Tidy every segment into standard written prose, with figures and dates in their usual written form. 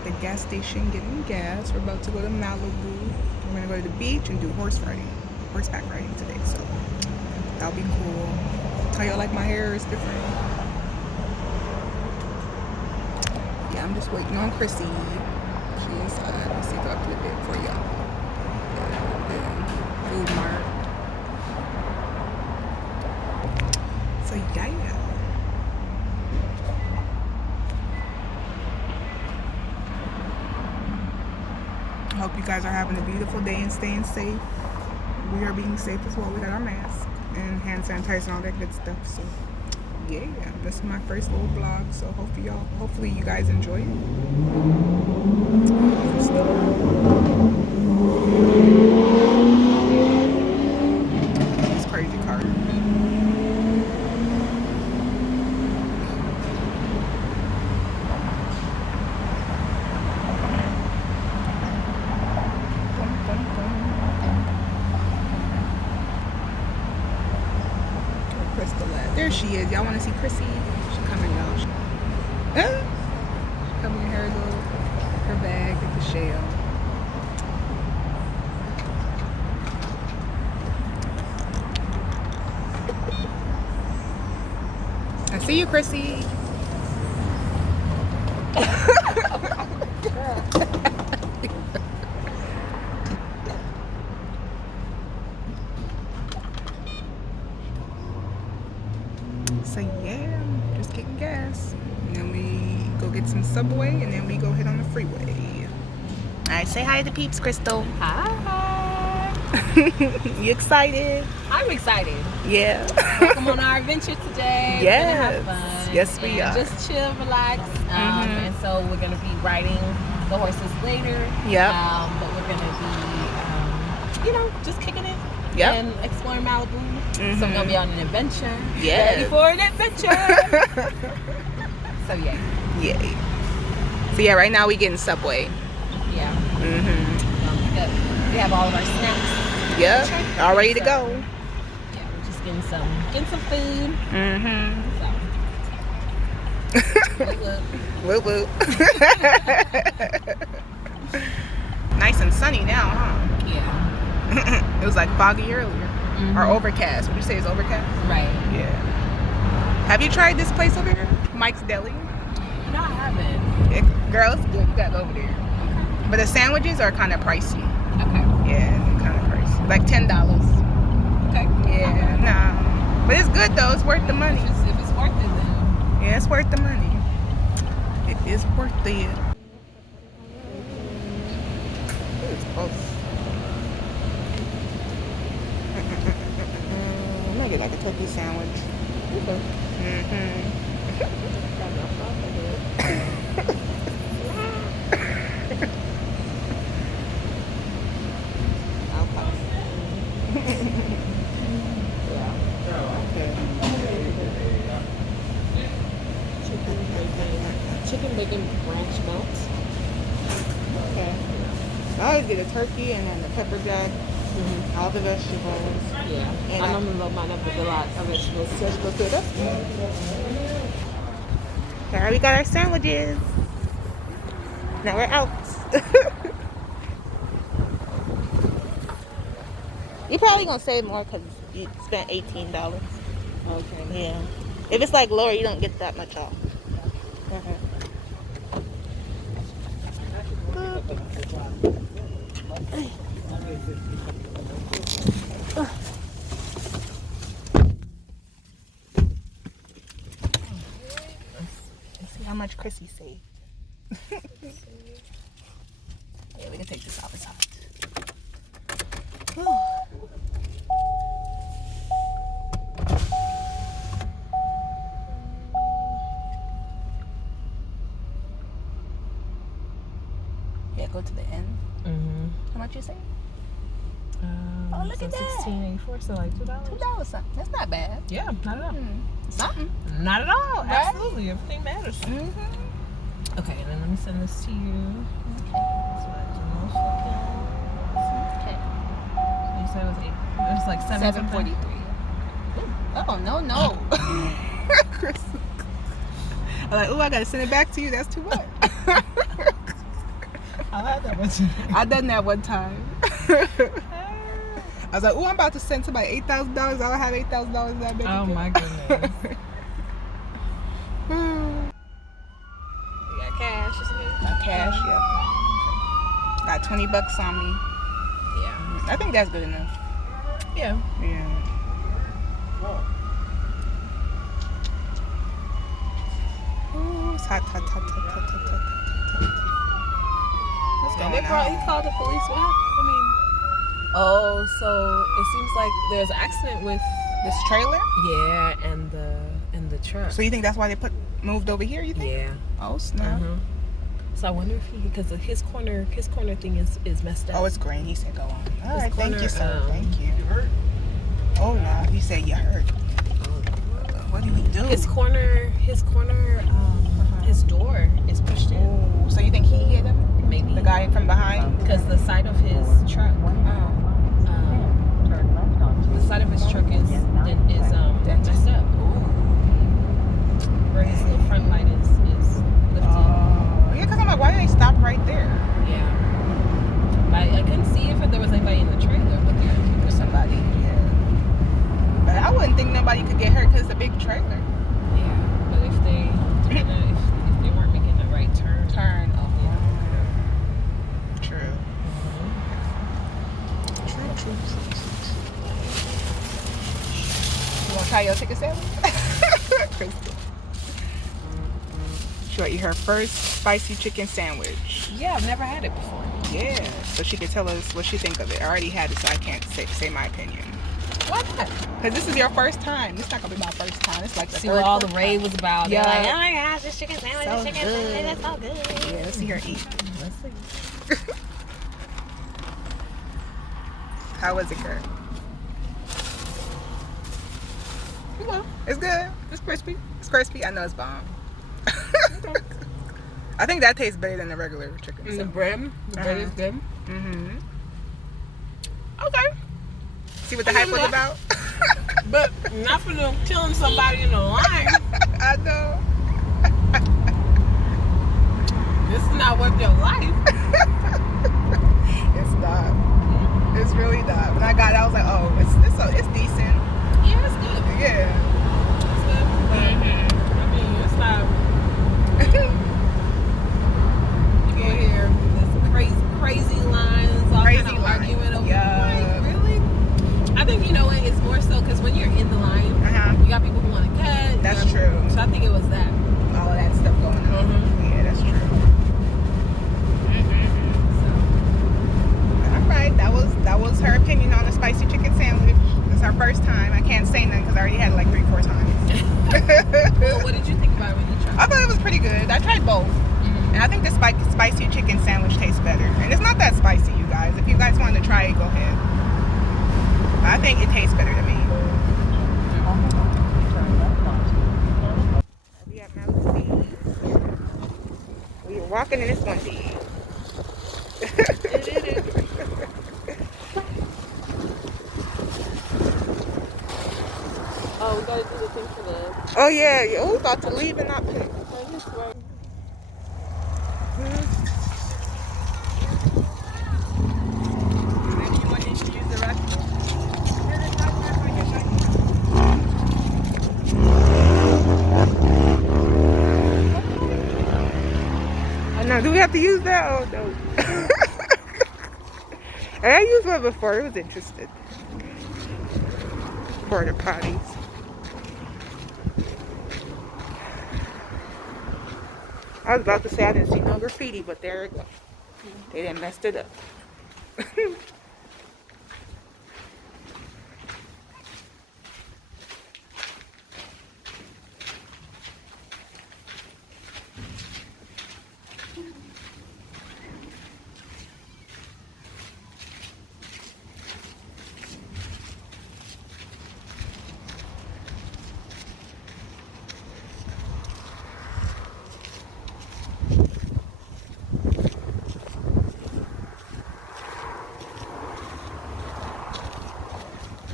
at the gas station getting gas. We're about to go to Malibu. We're gonna go to the beach and do horseback riding today. So that'll be cool. How y'all like my hair? It's different. Yeah, I'm just waiting on Chrissy. She inside. Let me see if I flip it for y'all. Food mart. So yeah. I hope you guys are having a beautiful day and staying safe. We are being safe as well. We got our mask and hand sanitizer and all that good stuff. So yeah, this is my first little vlog. So hopefully you guys enjoy it. It's crazy car. There she is. Y'all want to see Chrissy? She coming, y'all. She coming in her bag at the shell. I see you, Chrissy. So yeah, just getting gas, and then we go get some Subway, and then we go hit on the freeway. All right, say hi to peeps, Crystal. Hi. You excited? I'm excited. Yeah. Welcome on our adventure today. Yes. We're gonna have fun. Yes, we are. Just chill, relax. And so we're gonna be riding the horses later. Yep. But we're gonna be, just kicking it. Yep. And exploring Malibu. So we're gonna be on an adventure. Yes. Ready for an adventure. So yeah. Yay. So yeah, right now we getting Subway. Yeah. We have all of our snacks. Yep. All ready to go. Yeah, we're just getting some food. Whoop whoop. Nice and sunny now, huh? Yeah. It was like foggy earlier. Or overcast. Would you say it's overcast? Right. Yeah. Have you tried this place over here? Mike's Deli? No, I haven't. Girl, it's good. You gotta go over there. But the sandwiches are kind of pricey. Okay. Yeah, kind of pricey. Like $10. Okay. Yeah, nah. But it's good though. It's worth the money. If it's worth it, then. Yeah, it's worth the money. It is worth it. It's close. I'm gonna get like a turkey sandwich. Okay. Chicken bacon ranch melt. Okay. I always get a turkey and then the pepper jack, all the vegetables. Yeah. And I normally love mine up with a lot of vegetables. Vegetables too. That's good. Alright, we got our sandwiches. Now we're out. You're probably gonna save more because you spent $18. Okay. Yeah. If it's like lower, you don't get that much off. Let's see how much Chrissy saved. Yeah, we can take this off. It's hot. Yeah, go to the end. How much you say? Oh, look at that. $16.84, so like $2. $2 something. That's not bad. Yeah, not at all. Something. Not at all. Right? Absolutely. Everything matters. Okay, and then let me send this to you. Okay. You said it was like 7:43. Oh no. Chris. I'm like, oh, I gotta send it back to you. That's too much. I've had that one too. I done that one time. I was like, oh, I'm about to send somebody $8,000. I'll have $8,000 in that bank account. Oh my goodness. You got cash or something? Got cash, yep. Got $20 on me. Yeah. I think that's good enough. Yeah. Yeah. Ooh, it's hot, hot, hot, hot, hot, hot, hot, hot. What's And going he on? called the police. What happened? I mean, oh, so it seems like there's an accident with This trailer? and the truck. So you think that's why they moved over here, you think? Yeah. Oh, snap. So I wonder if because his corner thing is messed up. Oh, it's green. He said go on. All His right, thank corner, you, sir. Thank you. You hurt? Oh, no. He said you hurt. What do we do? His corner, his door is pushed in. Oh, so you think he hit him? Maybe. The guy from behind? Because the side of his truck, the side of his truck is messed up. Where his little front light is lifted. Yeah, because I'm like, why did they stop right there? Yeah. I couldn't see if there was anybody in the trailer, but there was somebody. Yeah. But I wouldn't think nobody could get hurt because it's a big trailer. Yeah. But if they weren't making the right turn. True. True. You want to try your chicken sandwich? Crystal. She want to eat her first spicy chicken sandwich. Yeah, I've never had it before. Yeah. So she could tell us what she think of it. I already had it, so I can't say my opinion. Why not? Because this is your first time. It's not going to be my first time. It's like the See third what all the fourth rave time. was about. Yeah. They're like, oh my gosh, this chicken sandwich, So this chicken good. sandwich, that's so good. Yeah, let's see her eat. Let's see. How was it, Kurt? It's good. It's crispy. It's crispy. I know it's bomb. I think that tastes better than the regular chicken. And the bread is good. Mm-hmm. Okay. See what the hype was about? But not for them killing somebody in the line. I know. This is not worth your life. It's not. It's really not. When I got it, I was like, oh, it's decent. Yeah, it's good. Yeah. It's good. I mean, it's not. You go here, there's some crazy lines, all Crazy kind of lines. arguing over. Yeah. Like, really? I think it's more so because when you're in the line, you got people who want to cut. That's true. So I think it was that. All of that stuff going on. Yeah, that's true. All right, that was her opinion on the spicy chicken sandwich. It's her first time. I can't say nothing because I already had it like 3-4 times. Well, what did you think about it when you tried? I thought it was pretty good. I tried both. And I think the spicy chicken sandwich tastes better. And it's not that spicy, you guys. If you guys want to try it, go ahead. I think it tastes better to me. We at Malibu. We were walking and it's going to eat. Oh, we gotta do the thing for the. Oh yeah, we about to leave and not pay. Anyone needs to use the restroom? Oh no, do we have to use that? Oh no. I used one before, it was interesting. Porta potties. I was about to say I didn't see no graffiti, but there it goes. They done messed it up.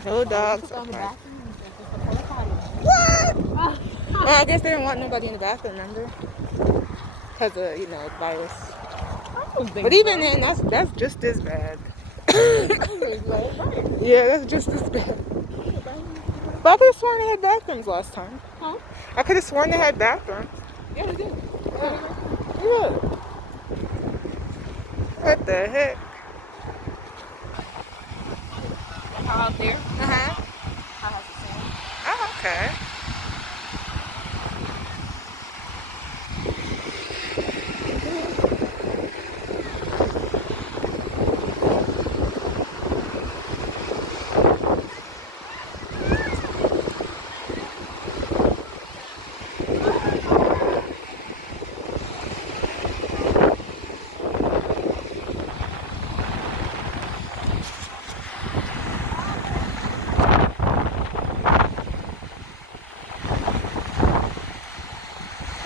No dogs. What? Well, I guess they didn't want nobody in the bathroom, remember? Because of, the virus. But even then, that's just as bad. Yeah, that's just as bad. But I could have sworn they had bathrooms last time. Huh? I could have sworn they had bathrooms. Yeah, they did. Yeah. What the heck? Out there. Uh-huh. I have the same. Oh, okay.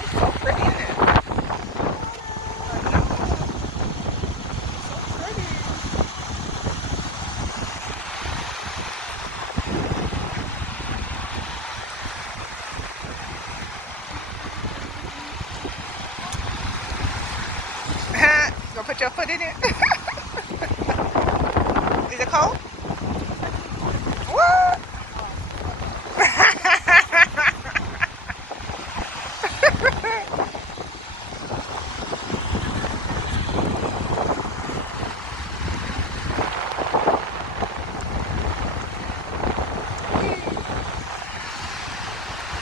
It's so pretty, isn't it? So pretty. You gonna put your foot in it? Is it cold? What?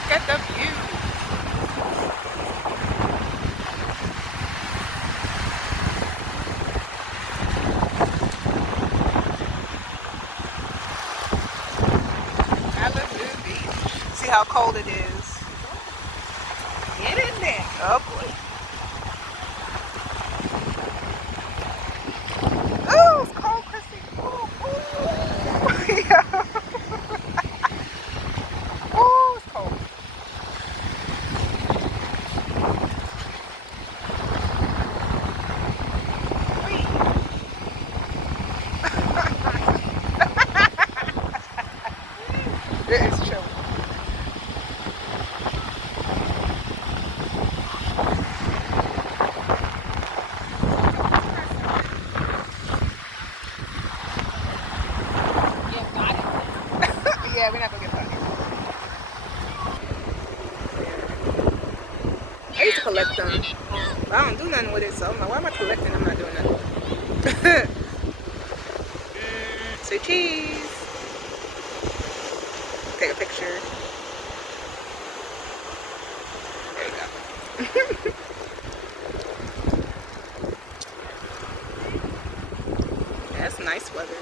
Get the view. Malibu Beach. See how cold it is. Get in there. Oh boy. Oh, it's cold, Chrissy. Oh, oh. Yeah. Oh, it's cold. It is chilly. Yeah, got it. Yeah, we're not gonna get funny. I used to collect them. But I don't do nothing with it, so I'm like, why am I collecting? I'm not doing nothing. Say cheese. Take a picture. There you go. Yeah, that's nice weather.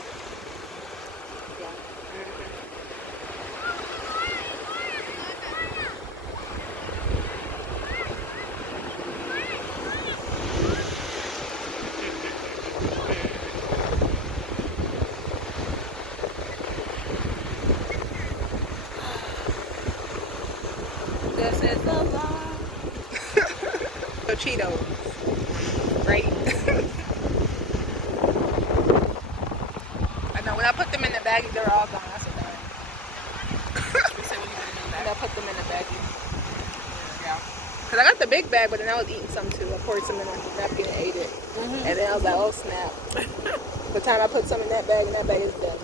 This is the law. So Cheetos, right? I know when I put them in the baggie, they're all gone. That's what You said when you put it in and that. I put them in the baggie. Yeah. Cause I got the big bag, but then I was eating some too. I poured some in a napkin and ate it. And then I was like, oh snap. By the time I put some in that bag, and that bag is done.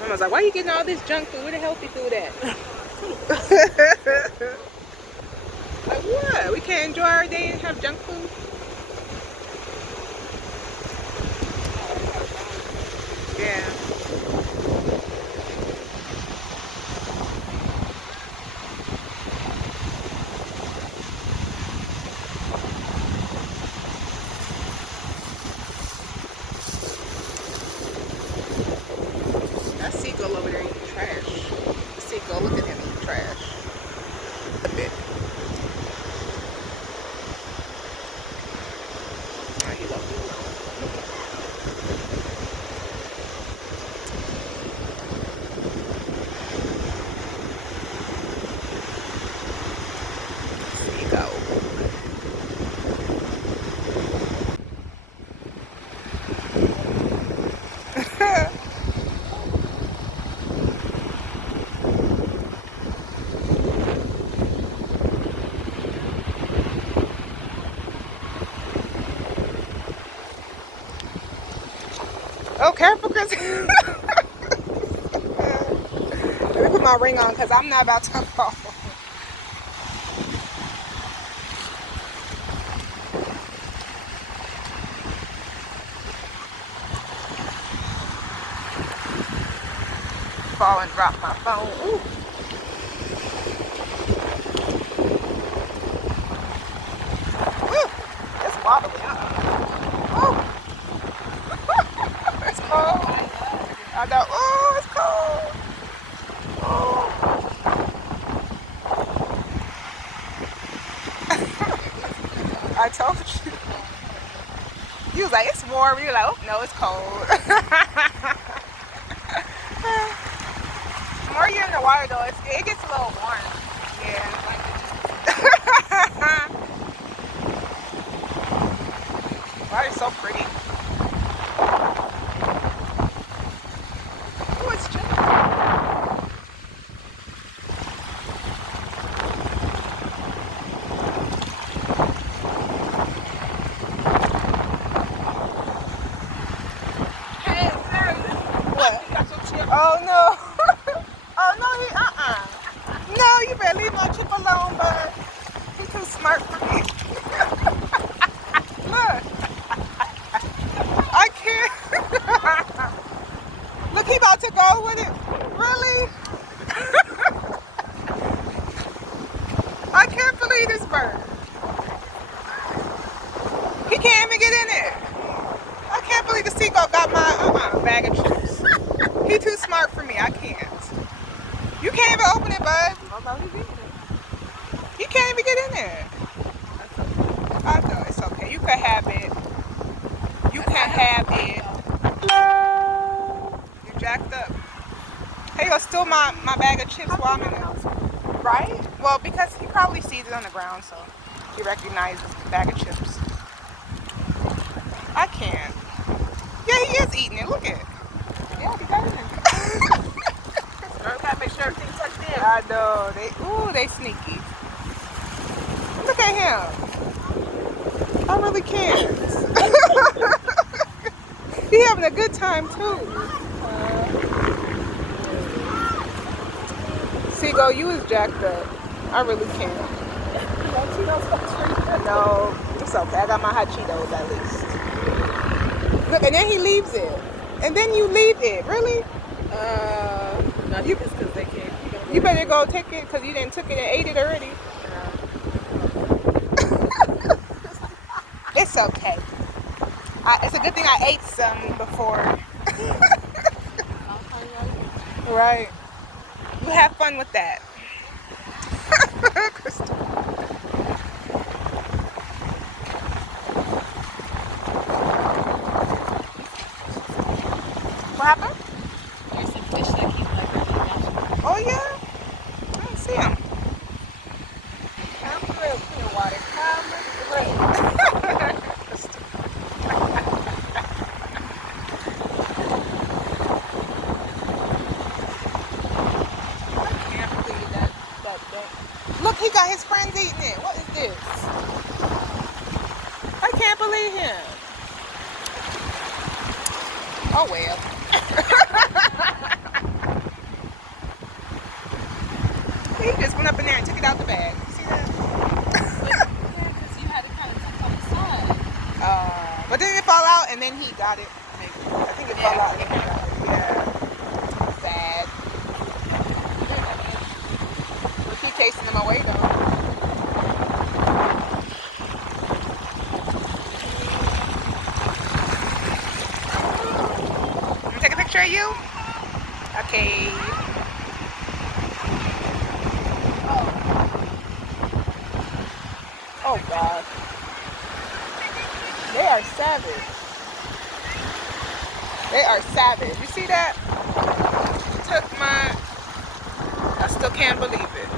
Mama was like, why are you getting all this junk food? Where the healthy food at? Like what? We can't enjoy our day and have junk food? Yeah. That seagull over there eating trash. The seagull, look at him eating trash. A bit. Oh, careful, Chris. Let me put my ring on because I'm not about to fall. Fall and drop my phone. Ooh. Ooh. It's wobbly. Ooh. It's cold. I know. Oh, it's cold. Oh. I told you. You was like, it's warm. You're like, oh, no, it's cold. The more you're in the water, though, it gets a little warm. Yeah. Water's so pretty. Oh, it's chilly. Oh no. Oh no, No, you better leave my chip alone, bud. He's too smart for me. Look. I can't. Look, he about to go with it. Really? I can't believe this bird. He can't even get in it. I can't believe the seagull got my bag of chips. He too smart for me. I can't. You can't even open it, bud. You can't even get in there. I know, it's okay. You can have it. You can have it. You're jacked up. Hey, you'll steal my bag of chips while I'm in there. Right? Well, because he probably sees it on the ground, so he recognizes the bag of chips. I can't. Yeah, he is eating it. Look at it. Yeah, he got it. Gotta make sure everything's touched in. I know. They sneaky. Look at him. I really can't. He having a good time too. Seagull, you is jacked up. I really can't. No, it's okay. I got my hot Cheetos at least. Look, and then he leaves it. And then you leave it. Really? Not you just because they can't. You better go take it because you didn't took it and ate it already. It's okay. It's a good thing I ate some before. Right. You have fun with that. What happened? There's some fish that keep like really natural. Oh yeah? I don't see them. Come through, clear water. Come through. Look, he got his friends eating it. What is this? I can't believe him. Oh well. He just went up in there and took it out the bag. See that? Yeah, because you had to kind of tuck on the side. But then it fall out and then he got it. Maybe. I think it fell out and then he got it. Yeah. Sad. We keep chasing him away though. Take a picture of you? Okay. Oh God. They are savage. They are savage. You see that? Took my... I still can't believe it.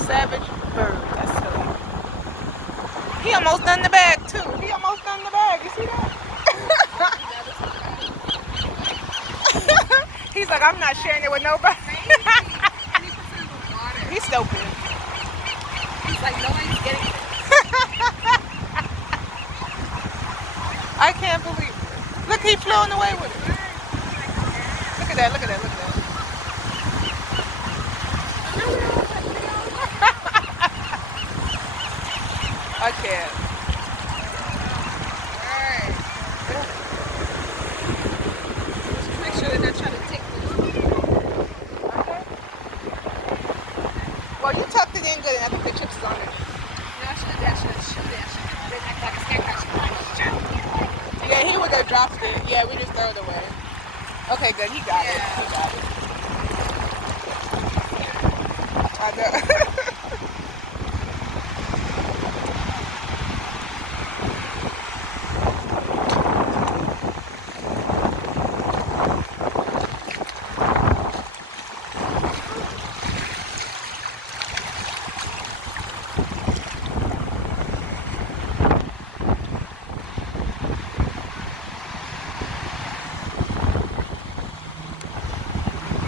Savage bird. That's silly. He almost done the bag too. He almost done the bag. You see that? He's like, I'm not sharing it with nobody. He's stupid. He's like, nobody's getting it. I can't believe it. Look Look, he flown away with it. Look at that, look at that, look at that. I can't. Alright. Just make sure they're not trying to take this. Okay. Well, you tucked it in good enough to put chips on it. No, I should have shoot it. Then act like a scarecrow. Yeah, he would have dropped it. Yeah, we just throw it away. Okay, good. He got it. He got it. I know.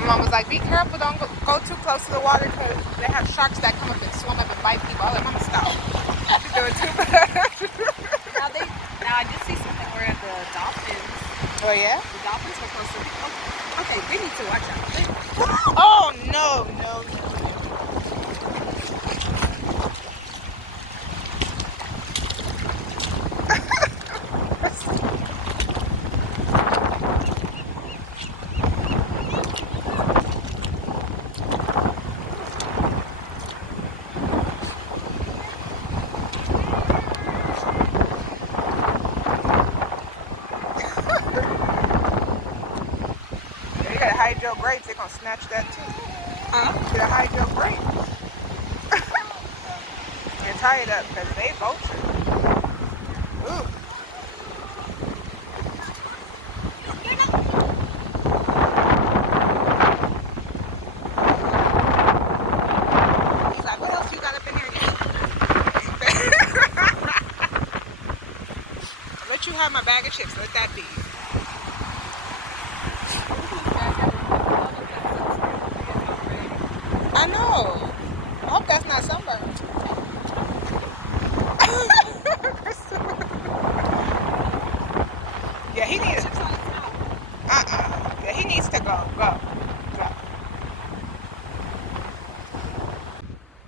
Mom was like, be careful, don't go too close to the water because they have sharks that come up and swim up and bite people. I was like, Mama, stop. She's doing too much. Now I did see something where the dolphins. Oh, yeah? The dolphins were supposed to be. Okay, we need to watch out. Oh, no, no, no. You gotta hide your grapes, they're gonna snatch that too. Huh? You gotta hide your grapes. And tie it up because they vulture. Ooh. He's like, what else you got up in here? I'll let you have my bag of chips. Let that be. I know. I hope that's not sunburn. Yeah, he needs. Yeah, he needs to go. Go.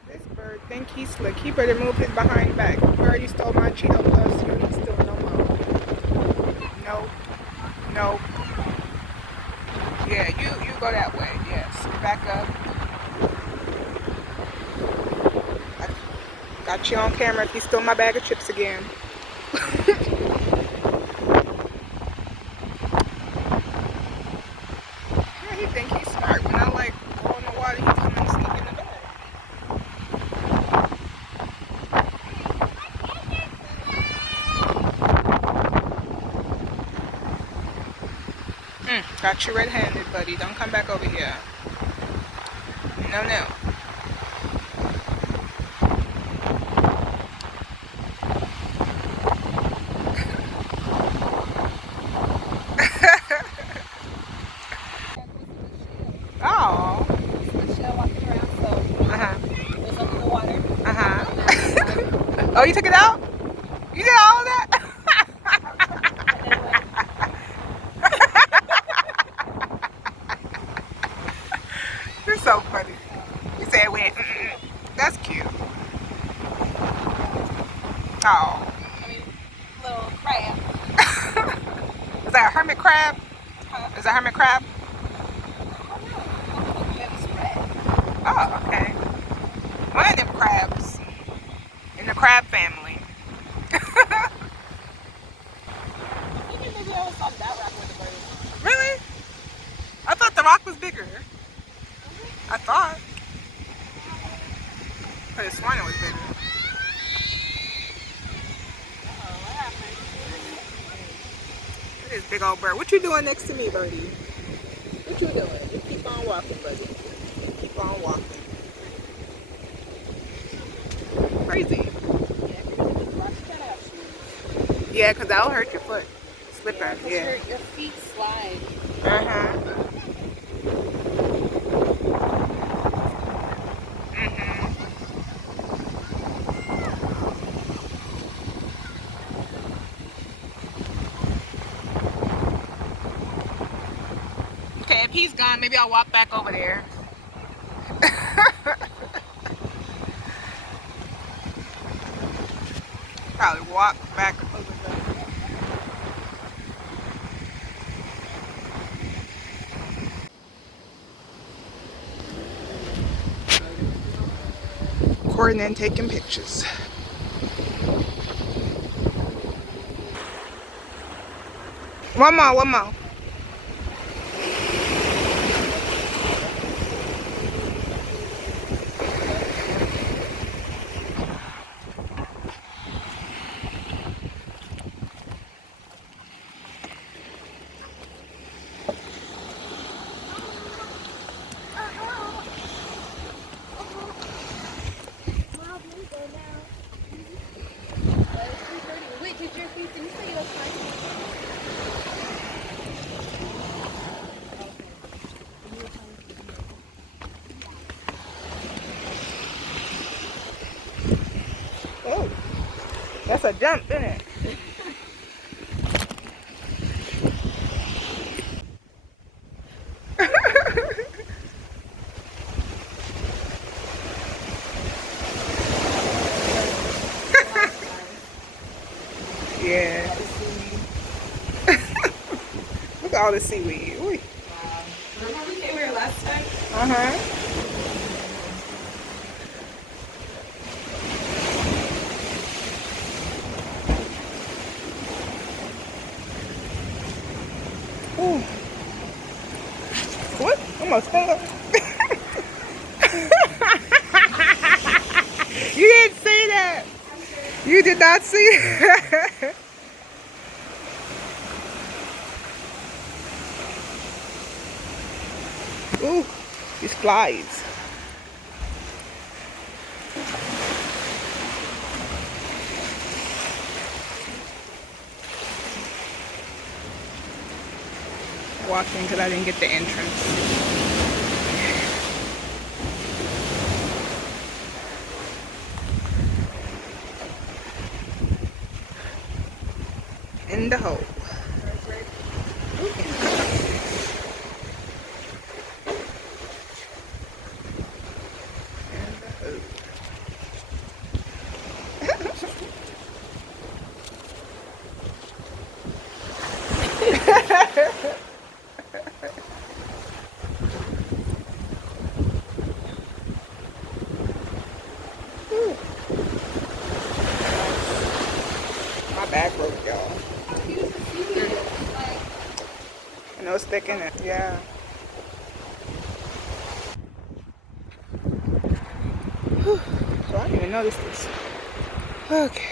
This bird think he's slick. He better move his behind back. You already stole my Cheeto Puffs. You ain't steal no more. Nope. Nope. Yeah, you go that way. Yes. Back up. I got you on camera if you stole my bag of chips again. Yeah, he think he's smart. When I like go in the water, he come and sneak in the bag. Got you red-handed, buddy. Don't come back over here. No, no. Oh. Michelle walking around, so there's some in the water. Oh, you took it out? You did all of that? You're so funny. You said it went, That's cute. Oh. I mean, little crab. Is that a hermit crab? Is that a hermit crab? Oh, okay. One of them crabs in the crab family. Maybe I was on that rock with the birds. Really? I thought the rock was bigger. I thought. But this one was bigger. What happened? Look at this big old bird. What you doing next to me, birdie? What you doing? You keep on walking, buddy. Keep on walking. Crazy. Yeah, because that'll hurt your foot. Slipper, yeah. Your feet slide. like he's gone. Maybe I'll walk back over there. Probably walk back over there. Recording and taking pictures. One more, one more. Wait, did your feet, didn't you say you were fine? Oh, that's a jump, isn't it? Yeah. Look at all the seaweed. Ooh. Wow. Remember we came here last time? Uh-huh. Ooh. What? Almost fell. You didn't see that. You did not see it. Ooh, these flies. Walking because I didn't get the entrance. In the hole. My back broke, y'all. I know it's thick in it. Yeah. Whew. So I didn't even notice this. Okay.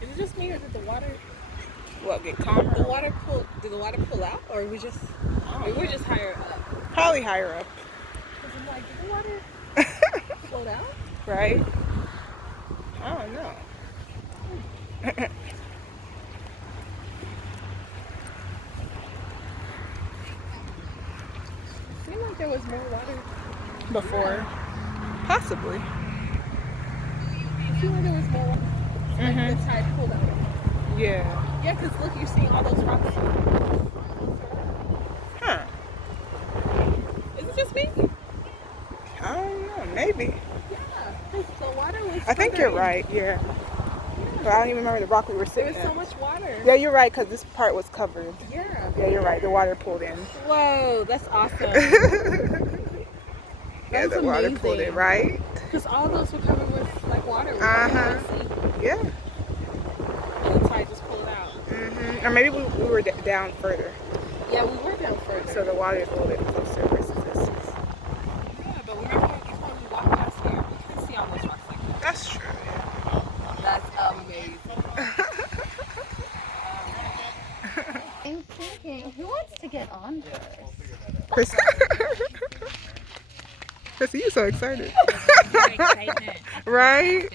Is it just me or did the water? What, get calmer? Did the water pull out, or we just? We were just higher up. Probably higher up. Cause I'm like, did the water float out? Right? I don't know. It seemed like there was more water Before. Possibly. It seemed like there was more water. Like the tide pulled out. Yeah. Yeah, because look, you're seeing all those rocks. Huh. Is it just me? I don't know. Maybe. Yeah, because the water was. I think you're right. Yeah. But I don't even remember the rock we were There sitting was so at. much water. Yeah, you're right, because this part was covered. Yeah. Yeah, you're right. The water pulled in. Whoa, that's awesome. Yeah, the water pulled in, right? Because all those were covered with like water. Yeah. And the tide just pulled Or maybe we were down further. Yeah, we were down further. So the water is a little bit closer versus this. Yeah, but remember each time we walk past here, we can see all those rocks like that. That's true. That's amazing. I'm thinking, who wants to get on first? Chris, Chrissy, you're so excited. Very excited. Right?